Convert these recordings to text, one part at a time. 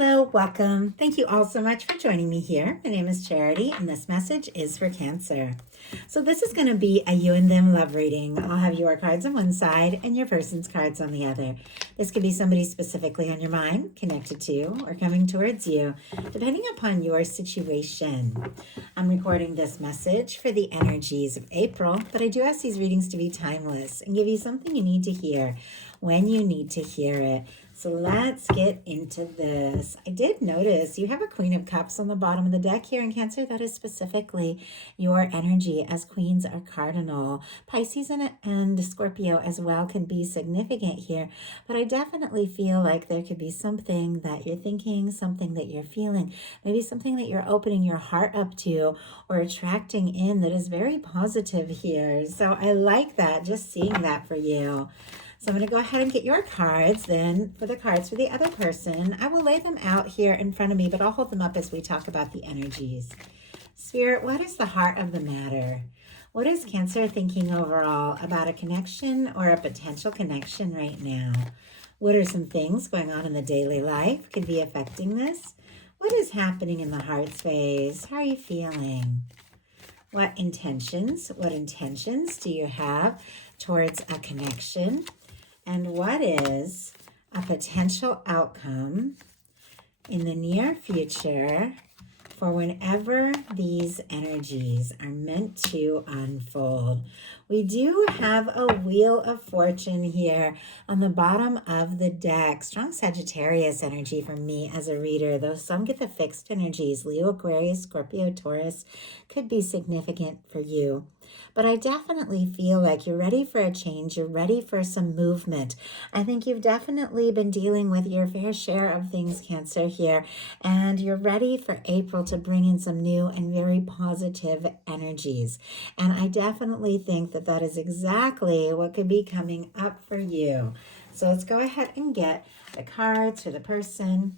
Hello, welcome. Thank you all so much for joining me here. My name is Charity, and this message is for Cancer. So this is going to be a you and them love reading. I'll have your cards on one side and your person's cards on the other. This could be somebody specifically on your mind, connected to, or coming towards you, depending upon your situation. I'm recording this message for the energies of April, but I do ask these readings to be timeless and give you something you need to hear when you need to hear it. So let's get into this. I did notice you have a Queen of Cups on the bottom of the deck here in Cancer. That is specifically your energy, as queens are cardinal. Pisces and Scorpio as well can be significant here. But I definitely feel like there could be something that you're thinking, something that you're feeling, maybe something that you're opening your heart up to or attracting in that is very positive here. So I like that, just seeing that for you. So I'm going to go ahead and get your cards. Then for the cards for the other person, I will lay them out here in front of me, but I'll hold them up as we talk about the energies. Spirit, what is the heart of the matter? What is Cancer thinking overall about a connection or a potential connection right now? What are some things going on in the daily life could be affecting this? What is happening in the heart space? How are you feeling? What intentions do you have towards a connection? And what is a potential outcome in the near future for whenever these energies are meant to unfold? We do have a Wheel of Fortune here on the bottom of the deck. Strong Sagittarius energy for me as a reader, though some get the fixed energies. Leo, Aquarius, Scorpio, Taurus could be significant for you. But I definitely feel like you're ready for a change. You're ready for some movement. I think you've definitely been dealing with your fair share of things, Cancer, here. And you're ready for April to bring in some new and very positive energies. And I definitely think that that is exactly what could be coming up for you. So let's go ahead and get the cards for the person.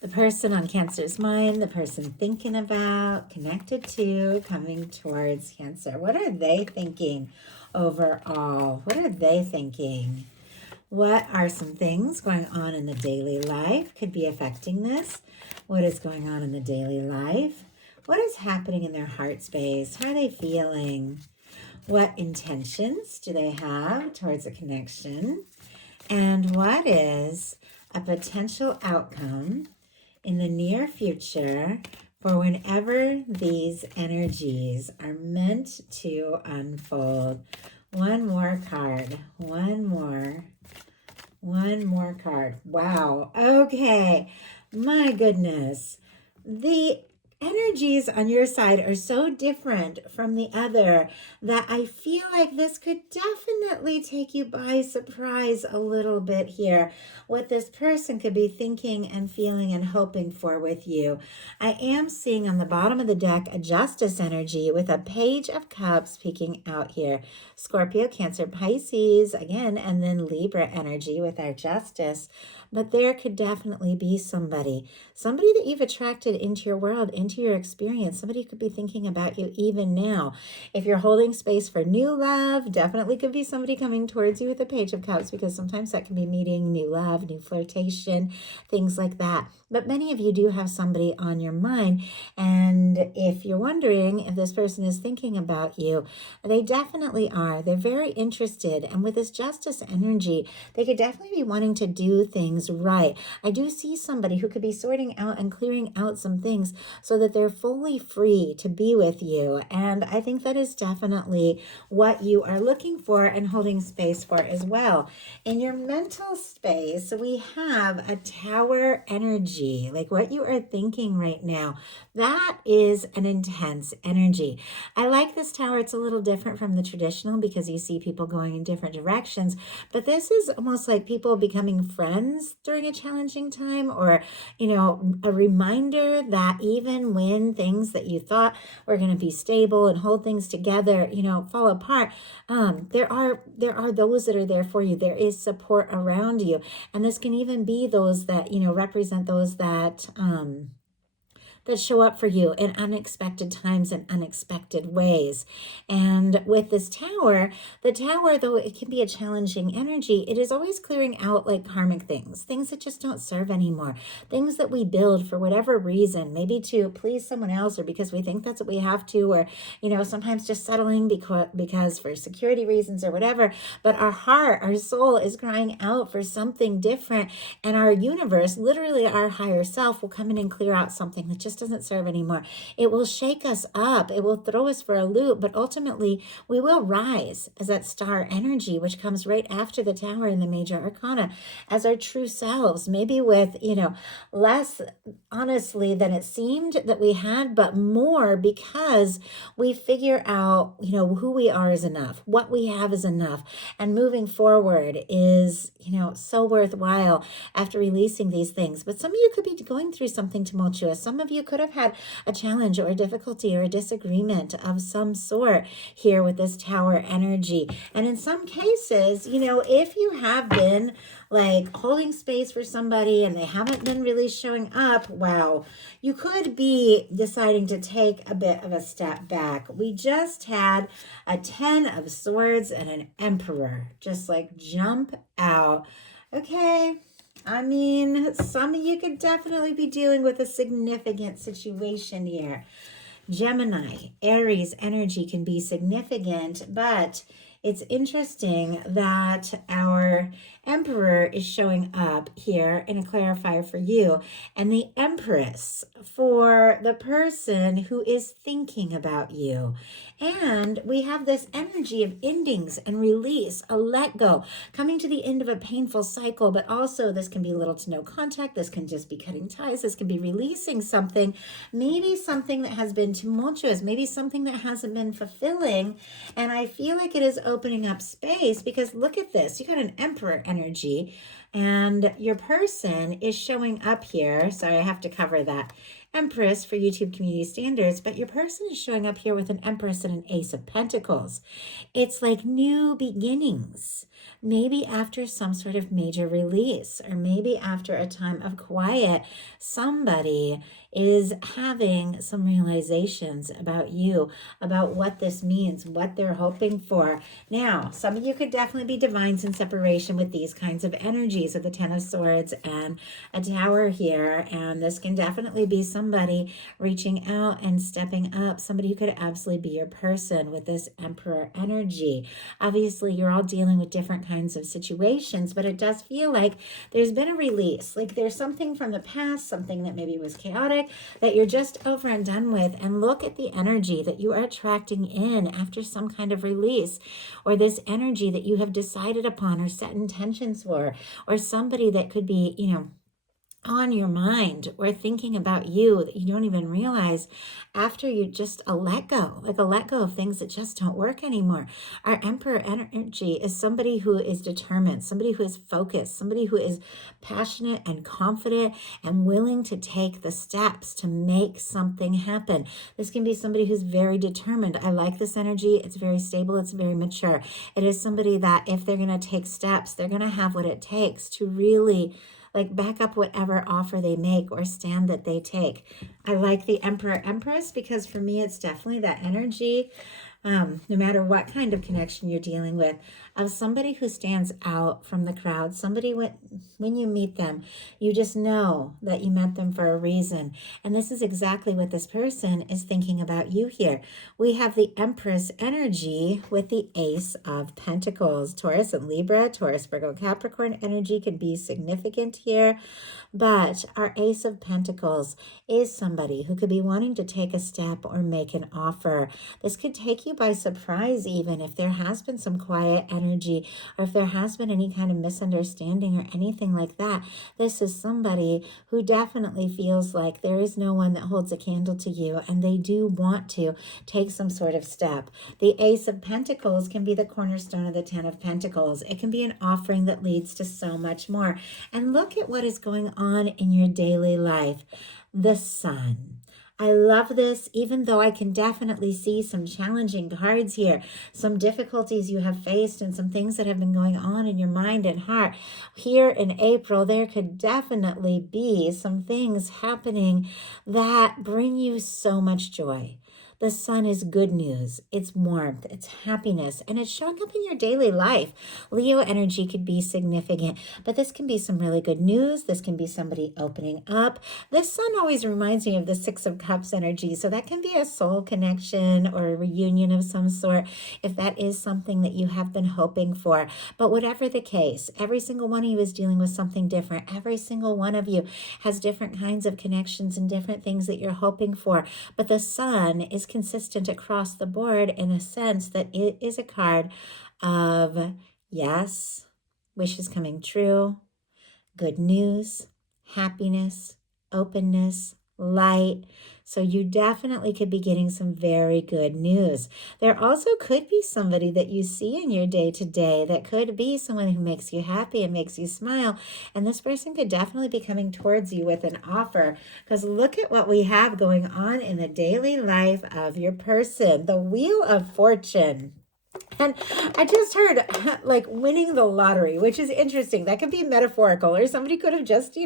The person on Cancer's mind, the person thinking about, connected to, coming towards Cancer. What are they thinking overall? What are they thinking? What are some things going on in the daily life could be affecting this? What is going on in the daily life? What is happening in their heart space? How are they feeling? What intentions do they have towards a connection? And what is a potential outcome in the near future for whenever these energies are meant to unfold? One more card. One more card. Wow. Okay. My goodness. The energies on your side are so different from the other that I feel like this could definitely take you by surprise a little bit here. What this person could be thinking and feeling and hoping for with you. I am seeing on the bottom of the deck a Justice energy with a Page of Cups peeking out here. Scorpio, Cancer, Pisces again, and then Libra energy with our Justice. But there could definitely be somebody that you've attracted into your world, into your experience. Somebody could be thinking about you even now. If you're holding space for new love, definitely could be somebody coming towards you with a Page of Cups, because sometimes that can be meeting new love, new flirtation, things like that. But many of you do have somebody on your mind. And if you're wondering if this person is thinking about you, they definitely are. They're very interested. And with this Justice energy, they could definitely be wanting to do things right. I do see somebody who could be sorting out and clearing out some things so that they're fully free to be with you. And I think that is definitely what you are looking for and holding space for as well. In your mental space, we have a Tower energy, like what you are thinking right now. That is an intense energy. I like this Tower. It's a little different from the traditional because you see people going in different directions, but this is almost like people becoming friends during a challenging time, or, a reminder that even when things that you thought were going to be stable and hold things together, fall apart, there are those that are there for you. There is support around you. And this can even be those that, represent those that, that show up for you in unexpected times and unexpected ways. And with this tower, the tower, though it can be a challenging energy, it is always clearing out like karmic things, things that just don't serve anymore, things that we build for whatever reason, maybe to please someone else or because we think that's what we have to, or, sometimes just settling because for security reasons or whatever. But our heart, our soul is crying out for something different. And our universe, literally our higher self, will come in and clear out something that just doesn't serve anymore. It will shake us up. It will throw us for a loop. But ultimately, we will rise as that star energy, which comes right after the tower in the major arcana, as our true selves, maybe with, less honestly than it seemed that we had, but more because we figure out, who we are is enough, what we have is enough. And moving forward is, so worthwhile after releasing these things. But some of you could be going through something tumultuous. Some of you could have had a challenge or a difficulty or a disagreement of some sort here with this tower energy. And in some cases, if you have been like holding space for somebody and they haven't been really showing up, wow, you could be deciding to take a bit of a step back. We just had a 10 of swords and an emperor just like jump out. Okay. I mean, some of you could definitely be dealing with a significant situation here. Gemini, Aries energy can be significant, but it's interesting that our Emperor is showing up here in a clarifier for you, and the Empress for the person who is thinking about you. And we have this energy of endings and release, a let go, coming to the end of a painful cycle, but also this can be little to no contact. This can just be cutting ties. This can be releasing something, maybe something that has been tumultuous, maybe something that hasn't been fulfilling. And I feel like it is opening up space because look at this. You got an Emperor energy and your person is showing up here. Sorry, I have to cover that. Empress for YouTube community standards, but your person is showing up here with an Empress and an Ace of Pentacles. It's like new beginnings, maybe after some sort of major release, or maybe after a time of quiet, somebody is having some realizations about you, about what this means, what they're hoping for. Now, some of you could definitely be divines in separation with these kinds of energies of the 10 of Swords and a tower here. And this can definitely be somebody reaching out and stepping up, somebody who could absolutely be your person with this Emperor energy. Obviously, you're all dealing with different kinds of situations, but it does feel like there's been a release, like there's something from the past, something that maybe was chaotic, that you're just over and done with. And look at the energy that you are attracting in after some kind of release, or this energy that you have decided upon or set intentions for, or somebody that could be, on your mind or thinking about you that you don't even realize after you just let go of things that just don't work anymore. Our Emperor energy is somebody who is determined, somebody who is focused, somebody who is passionate and confident and willing to take the steps to make something happen. This can be somebody who's very determined. I like this energy. It's very stable. It's very mature. It is somebody that if they're going to take steps, they're going to have what it takes to really back up whatever offer they make or stand that they take. I like the Emperor Empress because for me, it's definitely that energy, no matter what kind of connection you're dealing with, of somebody who stands out from the crowd. Somebody when you meet them, you just know that you met them for a reason. And this is exactly what this person is thinking about you here. We have the Empress energy with the Ace of Pentacles. Taurus and Libra, Taurus, Virgo, Capricorn energy can be significant here. But our Ace of Pentacles is somebody who could be wanting to take a step or make an offer. This could take you by surprise, even if there has been some quiet energy, or if there has been any kind of misunderstanding or anything like that. This is somebody who definitely feels like there is no one that holds a candle to you, and they do want to take some sort of step. The Ace of Pentacles can be the cornerstone of the 10 of Pentacles. It can be an offering that leads to so much more. And look at what is going on in your daily life. The Sun. I love this, even though I can definitely see some challenging cards here, some difficulties you have faced and some things that have been going on in your mind and heart. Here in April, there could definitely be some things happening that bring you so much joy. The sun is good news. It's warmth, it's happiness, and it's showing up in your daily life. Leo energy could be significant, but this can be some really good news. This can be somebody opening up. This sun always reminds me of the Six of Cups energy, so that can be a soul connection or a reunion of some sort, if that is something that you have been hoping for. But whatever the case, every single one of you is dealing with something different. Every single one of you has different kinds of connections and different things that you're hoping for. But the sun is consistent across the board in a sense that it is a card of yes, wishes coming true, good news, happiness, openness, light. So you definitely could be getting some very good news. There also could be somebody that you see in your day-to-day that could be someone who makes you happy and makes you smile. And this person could definitely be coming towards you with an offer, because look at what we have going on in the daily life of your person, the Wheel of Fortune. And I just heard like winning the lottery, which is interesting. That could be metaphorical, or somebody could have just,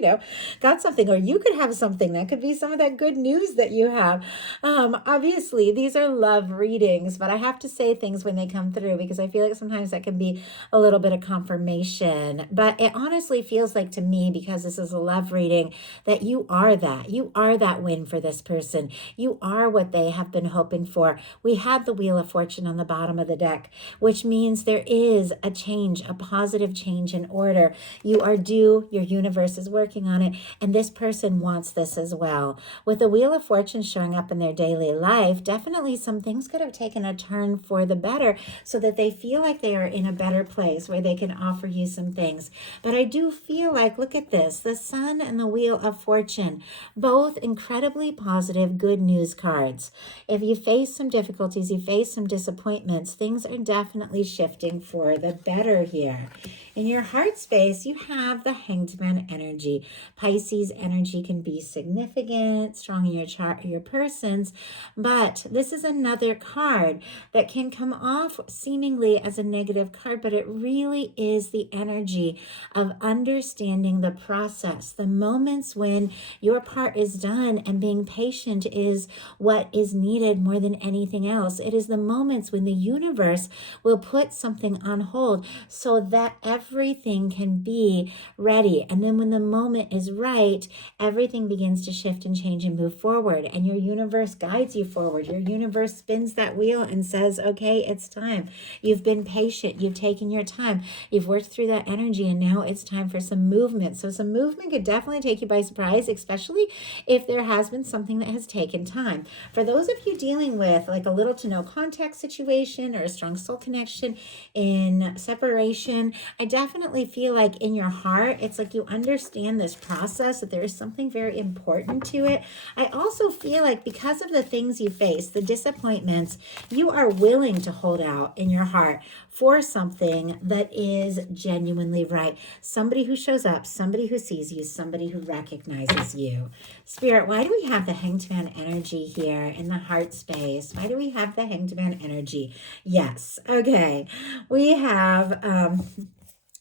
got something, or you could have something. That could be some of that good news that you have. Obviously, these are love readings, but I have to say things when they come through because I feel like sometimes that can be a little bit of confirmation. But it honestly feels like to me, because this is a love reading, that you are that. You are that win for this person. You are what they have been hoping for. We had the Wheel of Fortune on the bottom of the deck, which means there is a change, a positive change in order. You are due, your universe is working on it, and this person wants this as well. With the Wheel of Fortune showing up in their daily life, definitely some things could have taken a turn for the better so that they feel like they are in a better place where they can offer you some things. But I do feel like, look at this, the Sun and the Wheel of Fortune, both incredibly positive, good news cards. If you face some difficulties, you face some disappointments, things are definitely shifting for the better here. In your heart space, you have the Hanged Man energy. Pisces energy can be significant, strong in your chart, your persons, but this is another card that can come off seemingly as a negative card, but it really is the energy of understanding the process, the moments when your part is done and being patient is what is needed more than anything else. It is the moments when the universe will put something on hold so that everything can be ready. And then when the moment is right, everything begins to shift and change and move forward. And your universe guides you forward. Your universe spins that wheel and says, okay, it's time. You've been patient. You've taken your time. You've worked through that energy, and now it's time for some movement. So some movement could definitely take you by surprise, especially if there has been something that has taken time. For those of you dealing with like a little to no contact situation or a strong soul connection in separation, I definitely feel like in your heart, it's like you understand this process, that there is something very important to it. I also feel like because of the things you face, the disappointments, you are willing to hold out in your heart for something that is genuinely right. Somebody who shows up, somebody who sees you, somebody who recognizes you. Spirit, why do we have the Hanged Man energy here in the heart space? Why do we have the Hanged Man energy? Yes. Okay. We have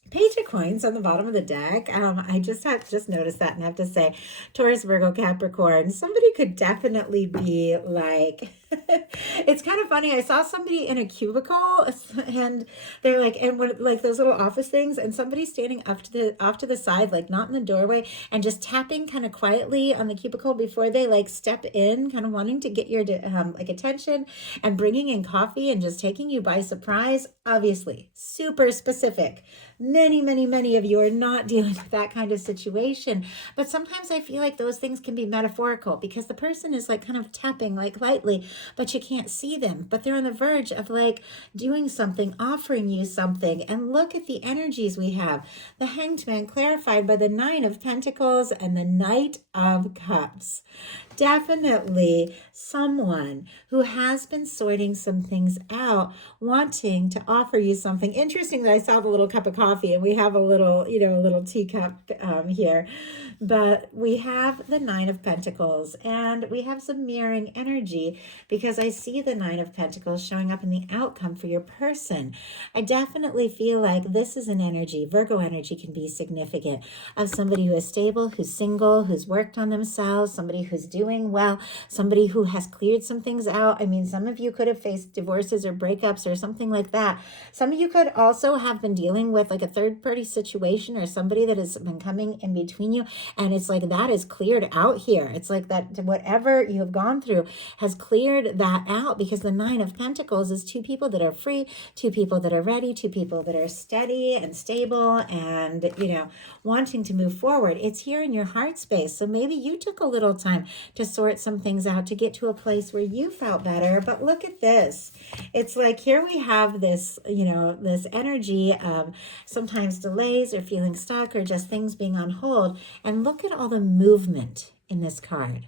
Page of Coins on the bottom of the deck. I just noticed that and have to say, Taurus, Virgo, Capricorn, somebody could definitely be like, it's kind of funny. I saw somebody in a cubicle and they're like, and what, like those little office things, and somebody standing off to the side, like not in the doorway, and just tapping kind of quietly on the cubicle before they like step in, kind of wanting to get your like attention and bringing in coffee and just taking you by surprise. Obviously, super specific. Many of you are not dealing with that kind of situation. But sometimes I feel like those things can be metaphorical because the person is like kind of tapping like lightly, but you can't see them. But they're on the verge of like doing something, offering you something. And look at the energies we have. The Hanged Man clarified by the Nine of Pentacles and the Knight of Cups. definitely someone who has been sorting some things out, wanting to offer you something. Interesting that I saw the little cup of coffee, and we have a little, a little teacup here. But we have the Nine of Pentacles, and we have some mirroring energy because I see the Nine of Pentacles showing up in the outcome for your person. I definitely feel like this is an energy, Virgo energy can be significant, of somebody who is stable, who's single, who's worked on themselves, somebody who's doing well, somebody who has cleared some things out. I mean, some of you could have faced divorces or breakups or something like that. Some of you could also have been dealing with like a third party situation or somebody that has been coming in between you. And it's like that is cleared out here. It's like that whatever you have gone through has cleared that out, because the Nine of Pentacles is two people that are free, two people that are ready, two people that are steady and stable and, wanting to move forward. It's here in your heart space. So maybe you took a little time to sort some things out to get to a place where you felt better. But look at this. It's like here we have this, this energy of sometimes delays or feeling stuck or just things being on hold. And look at all the movement in this card.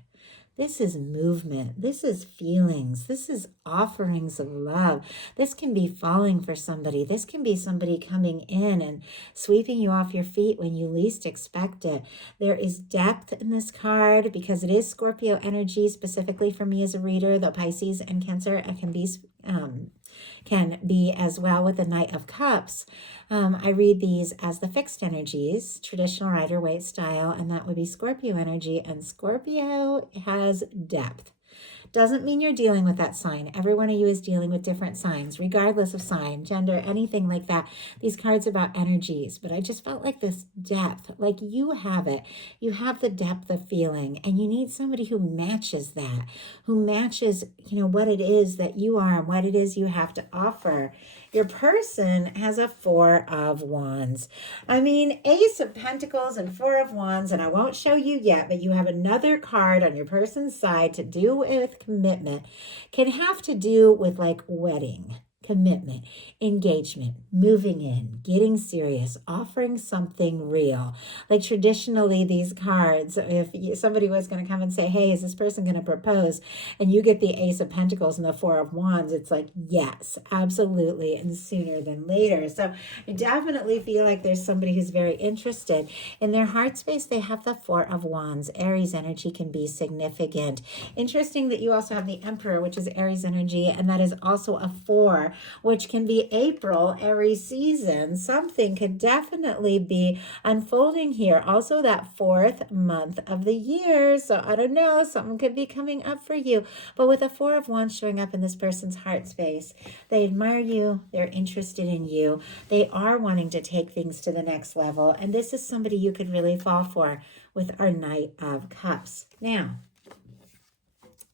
This is movement. This is feelings. This is offerings of love. This can be falling for somebody. This can be somebody coming in and sweeping you off your feet when you least expect it. There is depth in this card because it is Scorpio energy, specifically for me as a reader. The Pisces and Cancer can be as well with the Knight of Cups. I read these as the fixed energies, traditional Rider-Waite style, and that would be Scorpio energy. And Scorpio has depth. Doesn't mean you're dealing with that sign. Every one of you is dealing with different signs, regardless of sign, gender, anything like that. These cards are about energies, but I just felt like this depth, like you have it. You have the depth of feeling, and you need somebody who matches that, who matches, what it is that you are and what it is you have to offer. Your person has a Four of Wands. I mean, Ace of Pentacles and Four of Wands, and I won't show you yet, but you have another card on your person's side to do with commitment. Can have to do with like wedding, commitment, engagement, moving in, getting serious, offering something real. Like traditionally these cards, if somebody was going to come and say, hey, is this person going to propose? And you get the Ace of Pentacles and the Four of Wands, it's like, yes, absolutely, and sooner than later. So I definitely feel like there's somebody who's very interested. In their heart space, they have the Four of Wands. Aries energy can be significant. Interesting that you also have the Emperor, which is Aries energy, and that is also a 4, which can be April, Aries season. Something could definitely be unfolding here. Also that 4th month of the year. So I don't know, something could be coming up for you. But with a 4 of Wands showing up in this person's heart space, they admire you. They're interested in you. They are wanting to take things to the next level. And this is somebody you could really fall for with our Knight of Cups. Now,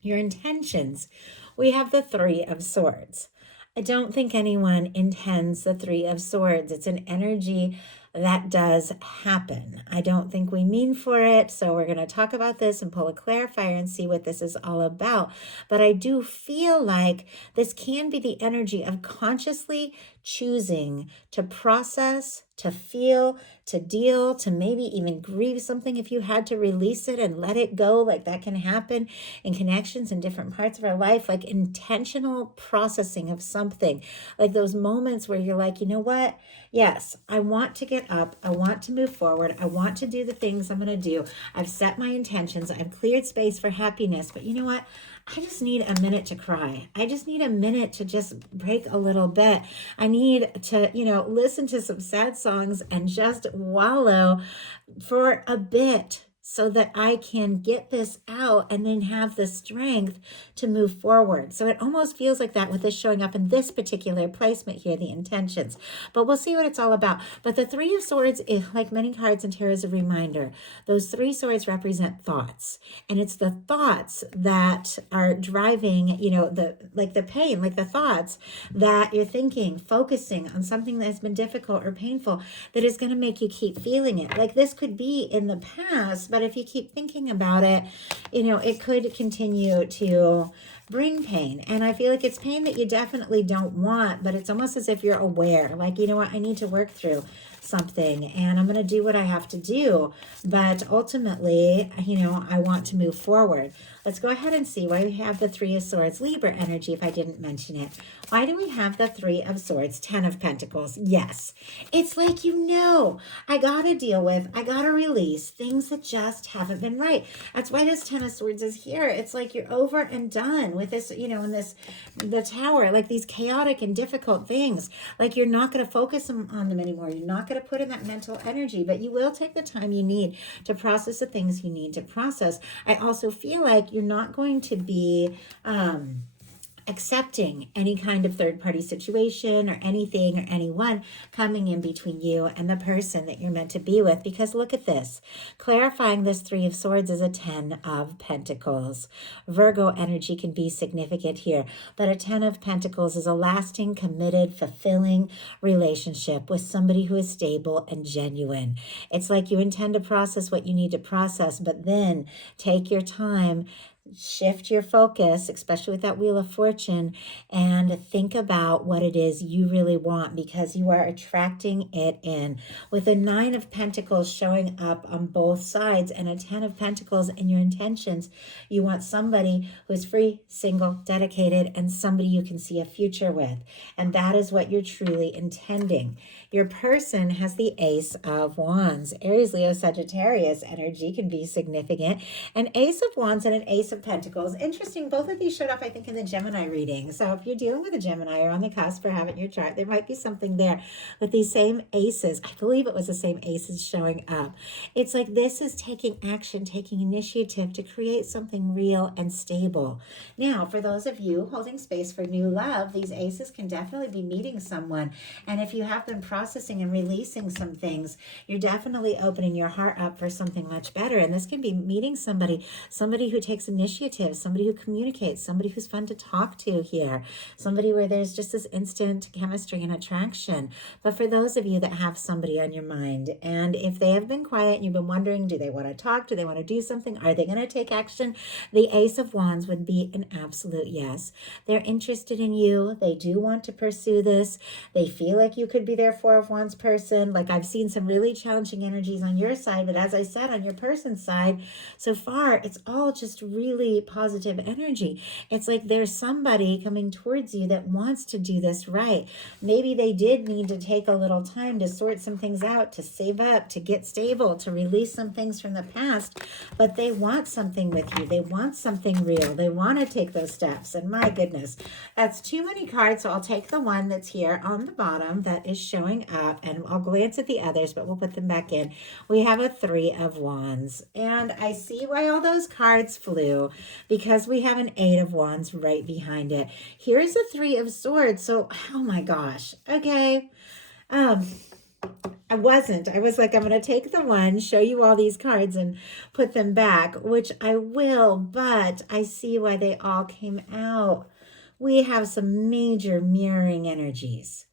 your intentions. We have the 3 of Swords. I don't think anyone intends the 3 of Swords. It's an energy that does happen. I don't think we mean for it. So we're going to talk about this and pull a clarifier and see what this is all about. But I do feel like this can be the energy of consciously choosing to process, to feel, to deal, to maybe even grieve something if you had to release it and let it go. Like that can happen in connections in different parts of our life, like intentional processing of something, like those moments where you're like, you know what? Yes, I want to get up. I want to move forward. I want to do the things I'm going to do. I've set my intentions. I've cleared space for happiness. But you know what? I just need a minute to cry. I just need a minute to just break a little bit. I need to, listen to some sad songs and just wallow for a bit so that I can get this out and then have the strength to move forward. So it almost feels like that with this showing up in this particular placement here, the intentions. But we'll see what it's all about. But the 3 of Swords, like many cards in tarot, is a reminder. Those 3 swords represent thoughts. And it's the thoughts that are driving, the pain, like the thoughts that you're thinking, focusing on something that has been difficult or painful, that is going to make you keep feeling it. Like this could be in the past, but if you keep thinking about it, it could continue to bring pain. And I feel like it's pain that you definitely don't want, but it's almost as if you're aware, like, you know what, I need to work through something and I'm going to do what I have to do. But ultimately, you know, I want to move forward. Let's go ahead and see why we have the Three of Swords, Libra energy, if I didn't mention it. Why do we have the Three of Swords, Ten of Pentacles? Yes, it's like, you know, I got to deal with, I got to release things that just haven't been right. That's why this Ten of Swords is here. It's like you're over and done with this, you know, in this, the Tower, like these chaotic and difficult things. Like you're not going to focus on them anymore. You're not going to put in that mental energy, but you will take the time you need to process the things you need to process. I also feel like you're not going to be accepting any kind of third-party situation or anything or anyone coming in between you and the person that you're meant to be with. Because look at this. Clarifying this Three of Swords is a Ten of Pentacles. Virgo energy can be significant here, but a Ten of Pentacles is a lasting, committed, fulfilling relationship with somebody who is stable and genuine. It's like you intend to process what you need to process, but then take your time, shift your focus, especially with that Wheel of Fortune, and think about what it is you really want, because you are attracting it in. With a Nine of Pentacles showing up on both sides and a Ten of Pentacles in your intentions, you want somebody who's free, single, dedicated, and somebody you can see a future with. And that is what you're truly intending. Your person has the Ace of Wands. Aries, Leo, Sagittarius energy can be significant. An Ace of Wands and an Ace of Pentacles. Interesting, both of these showed up, I think, in the Gemini reading. So if you're dealing with a Gemini or on the cusp or have it in your chart, there might be something there with these same aces. I believe it was the same aces showing up. It's like this is taking action, taking initiative to create something real and stable. Now, for those of you holding space for new love, these aces can definitely be meeting someone. And if you have been processing and releasing some things, you're definitely opening your heart up for something much better. And this can be meeting somebody who takes initiative, somebody who communicates, somebody who's fun to talk to here, somebody where there's just this instant chemistry and attraction. But for those of you that have somebody on your mind, and if they have been quiet and you've been wondering, do they want to talk? Do they want to do something? Are they going to take action? The Ace of Wands would be an absolute yes. They're interested in you. They do want to pursue this. They feel like you could be their Four of Wands person. Like I've seen some really challenging energies on your side, but as I said, on your person's side, so far, it's all just really positive energy. It's like there's somebody coming towards you that wants to do this right. Maybe they did need to take a little time to sort some things out, to save up, to get stable, to release some things from the past, but they want something with you. They want something real. They want to take those steps. And my goodness, that's too many cards. So I'll take the one that's here on the bottom that is showing up, and I'll glance at the others, but we'll put them back in. We have a Three of Wands, and I see why all those cards flew, because we have an Eight of Wands right behind it. Here's a Three of Swords. So, oh my gosh. Okay. I was like, I'm going to take the one, show you all these cards and put them back, which I will, but I see why they all came out. We have some major mirroring energies.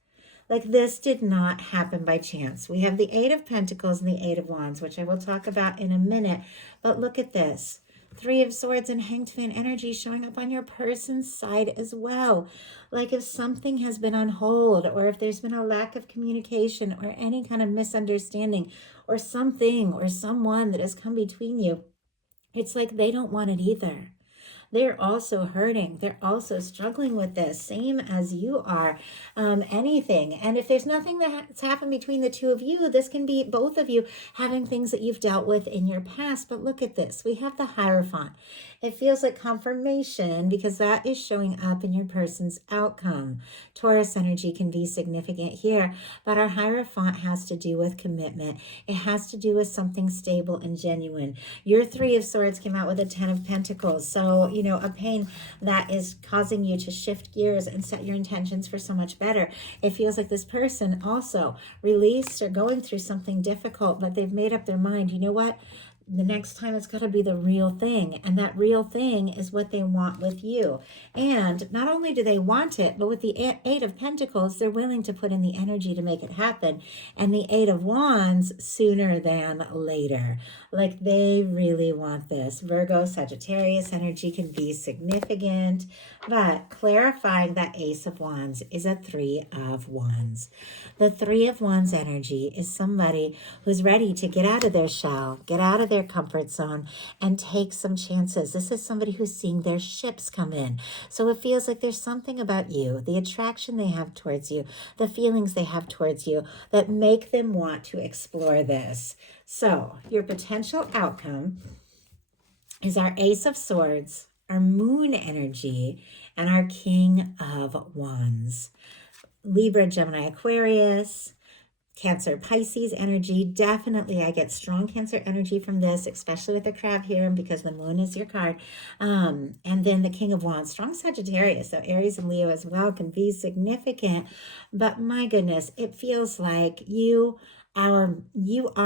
Like this did not happen by chance. We have the Eight of Pentacles and the Eight of Wands, which I will talk about in a minute. But look at this. Three of Swords and Hanged Man energy showing up on your person's side as well. Like if something has been on hold, or if there's been a lack of communication or any kind of misunderstanding or something or someone that has come between you, it's like they don't want it either. They're also hurting. They're also struggling with this, same as you are. Anything. And if there's nothing that's happened between the two of you, this can be both of you having things that you've dealt with in your past. But look at this. We have the Hierophant. It feels like confirmation because that is showing up in your person's outcome. Taurus energy can be significant here, but our Hierophant has to do with commitment. It has to do with something stable and genuine. Your Three of Swords came out with a Ten of Pentacles. So, you know, a pain that is causing you to shift gears and set your intentions for so much better. It feels like this person also released or going through something difficult, but they've made up their mind. You know what? the next time it's got to be the real thing. And that real thing is what they want with you. And not only do they want it, but with the Eight of Pentacles, they're willing to put in the energy to make it happen. And the Eight of Wands, sooner than later. Like they really want this. Virgo, Sagittarius energy can be significant, but clarifying that Ace of Wands is a Three of Wands. The Three of Wands energy is somebody who's ready to get out of their shell, get out of their comfort zone, and take some chances. This is somebody who's seeing their ships come in. So it feels like there's something about you, the attraction they have towards you, the feelings they have towards you that make them want to explore this. So your potential outcome is our Ace of Swords, our Moon energy, and our King of Wands. Libra, Gemini, Aquarius, Cancer, Pisces energy. Definitely I get strong Cancer energy from this, especially with the crab here because the moon is your card. And then the King of Wands, strong Sagittarius. So Aries and Leo as well can be significant. But my goodness, it feels like you are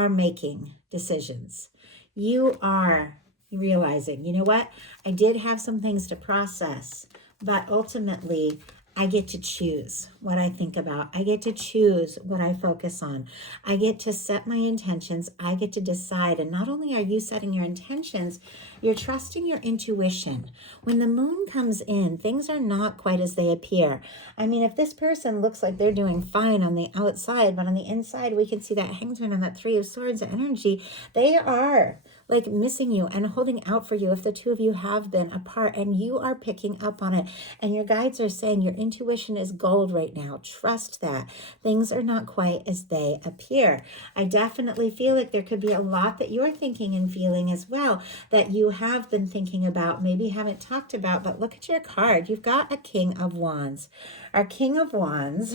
making decisions. You are realizing, you know what? I did have some things to process, but ultimately I get to choose what I think about. I get to choose what I focus on. I get to set my intentions. I get to decide. And not only are you setting your intentions, you're trusting your intuition. When the moon comes in, things are not quite as they appear. I mean, if this person looks like they're doing fine on the outside, but on the inside, we can see that Hangman and that Three of Swords energy. They are like missing you and holding out for you if the two of you have been apart and you are picking up on it. And your guides are saying your intuition is gold right now. Trust that. Things are not quite as they appear. I definitely feel like there could be a lot that you're thinking and feeling as well that you have been thinking about, maybe haven't talked about, but look at your card. You've got a King of Wands. Our King of Wands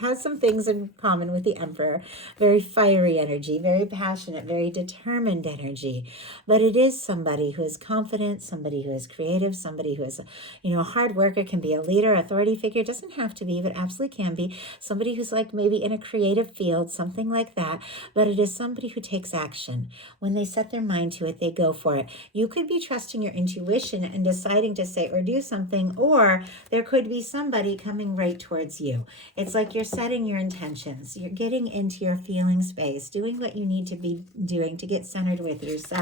has some things in common with the Emperor. Very fiery energy, very passionate, very determined energy. But it is somebody who is confident, somebody who is creative, somebody who is, a hard worker, can be a leader, authority figure, doesn't have to be, but absolutely can be. Somebody who's like maybe in a creative field, something like that. But it is somebody who takes action. When they set their mind to it, they go for it. You could be trusting your intuition and deciding to say or do something, or there could be somebody coming right towards you. It's like you're setting your intentions. You're getting into your feeling space, doing what you need to be doing to get centered with yourself.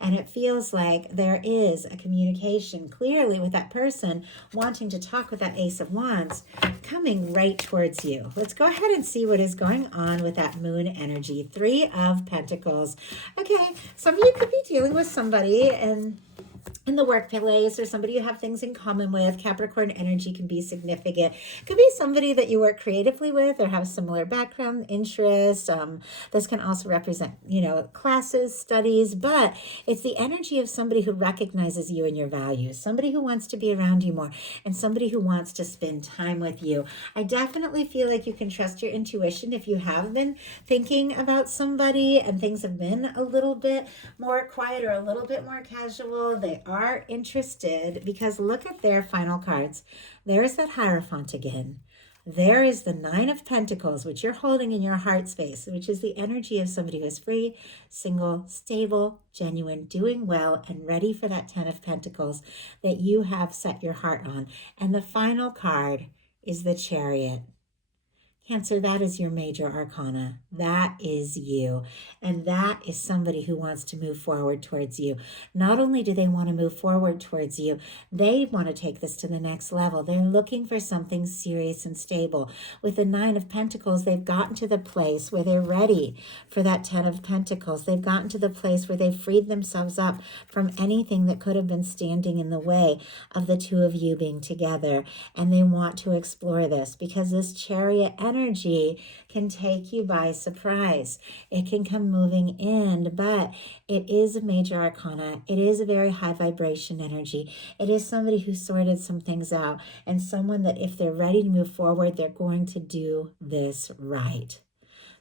And it feels like there is a communication clearly with that person wanting to talk with that Ace of Wands coming right towards you. Let's go ahead and see what is going on with that moon energy. Three of Pentacles. Okay, some of you could be dealing with somebody in the workplace or somebody you have things in common with. Capricorn energy can be significant. Could be somebody that you work creatively with or have similar background, interest. This can also represent, classes, studies, but it's the energy of somebody who recognizes you and your values, somebody who wants to be around you more, and somebody who wants to spend time with you. I definitely feel like you can trust your intuition if you have been thinking about somebody and things have been a little bit more quiet or a little bit more casual. They are interested because look at their final cards. There's that Hierophant again. There is the Nine of Pentacles, which you're holding in your heart space, which is the energy of somebody who is free, single, stable, genuine, doing well, and ready for that Ten of Pentacles that you have set your heart on. And the final card is the Chariot. Cancer, that is your major arcana. That is you. And that is somebody who wants to move forward towards you. Not only do they want to move forward towards you, they want to take this to the next level. They're looking for something serious and stable. With the Nine of Pentacles, they've gotten to the place where they're ready for that Ten of Pentacles. They've gotten to the place where they've freed themselves up from anything that could have been standing in the way of the two of you being together. And they want to explore this because this Chariot energy can take you by surprise. It can come moving in, but it is a major arcana. It is a very high vibration energy. It is somebody who sorted some things out and someone that if they're ready to move forward, they're going to do this right.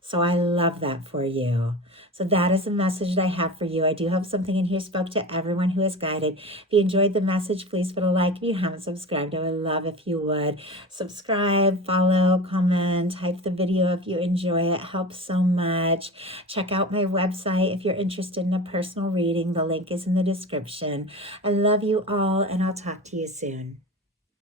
So I love that for you. So that is the message that I have for you. I do hope something in here spoke to everyone who is guided. If you enjoyed the message, please put a like. If you haven't subscribed, I would love if you would. Subscribe, follow, comment, type the video if you enjoy it. Helps so much. Check out my website if you're interested in a personal reading. The link is in the description. I love you all, and I'll talk to you soon.